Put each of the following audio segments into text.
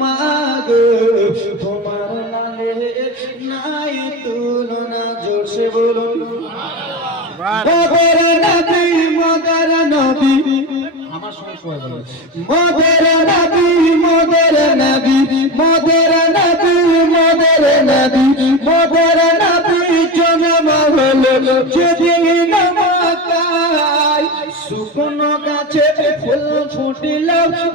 মাগো তোমার লালে নাই তুলনা, জোরসে বলুন মোদের নবী মোদের নবী, আমার সঙ্গে সবাই বলুন মোদের নবী মোদের নবী মোদের নবী মোদের নবী মোদের নবী জন্ম হলো যেদিন মক্কায়, শুকনো গাছে ফুল ফুটিল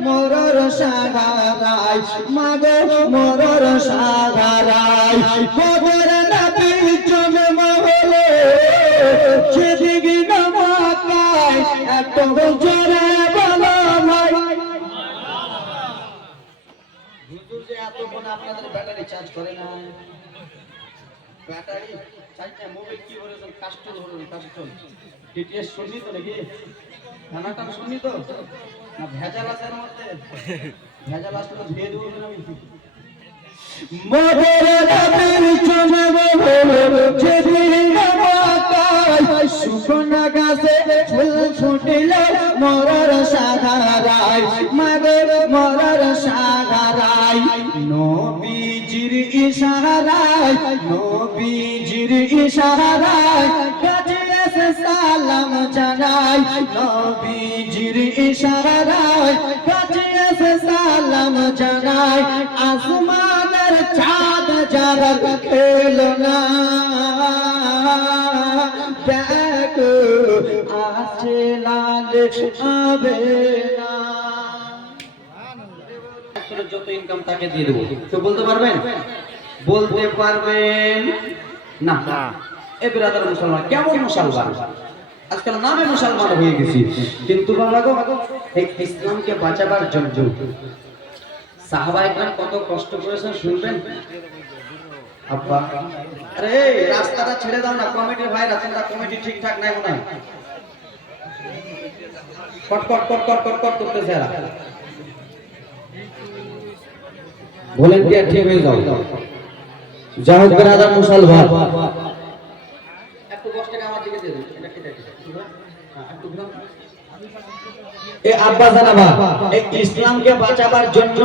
মোরর সাগারায়, মাগো মোরর সাগারায় মোদের নবী জন্ম হলো যেদিন মক্কায়, এত জোরে বলো ভাই। হুজুর যে এতক্ষণ আপনাদের ব্যাটারি চার্জ করে না, ব্যাটারি চার্জ না, মোবাইল কি বলেছেন, কাস্টল ধরুন, কাস্টল টিটিএস শুনি তো নাকি, খানাটা শুনি তো না, ভেজাল আছে এর মধ্যে, ভেজাল আসলে ধুয়ে দেবো আমি। মোদের নবীর জন্ম হলো যেদিন মক্কায়, শুকনো গাছে ফুল ফুটিল মোরর সাগারায়, মাগো মোরর সাগারায়, নবীজির ইশারায় নবীজির ইশারায় কাছে এসে সালাম জানাই, নবীজির ইশারায় কাছে এসে সালাম জানাই, আসমানের চাঁদ যারা খেলো না, দেখো আছে লাল আবে না, যত ইনকাম তাকে দিয়ে দেবো, তো বলতে পারবেন, বলতে পারবেন না। এ ব্রাদার মুসলমান, কেমন মুসলমান, আজকাল নামে মুসলমান হয়ে গেছি, কিন্তু বাবা গো এই ইসলামকে বাঁচাবার জন্য সাহাবায়ে কেরাম কত কষ্ট করেছেন শুনবেন। আব্বা আরে রাস্তাটা ছেড়ে দাও না, কমিটির ভাইরা, তোমরা কমিটি ঠিকঠাক নাই মনে হয়, কট কট কট কট কট কট করতেছে এরা, ভলান্টিয়ার ঠিক হয়ে যাও। যাই হোক ব্রাদার মুসলমান, একটু 10 টাকা আমার দিকে দিয়ে দিন, এটা কেটে দিন, একটু ঘুরান। এ আব্বা জানাবা এই ইসলামকে বাঁচাবার জন্য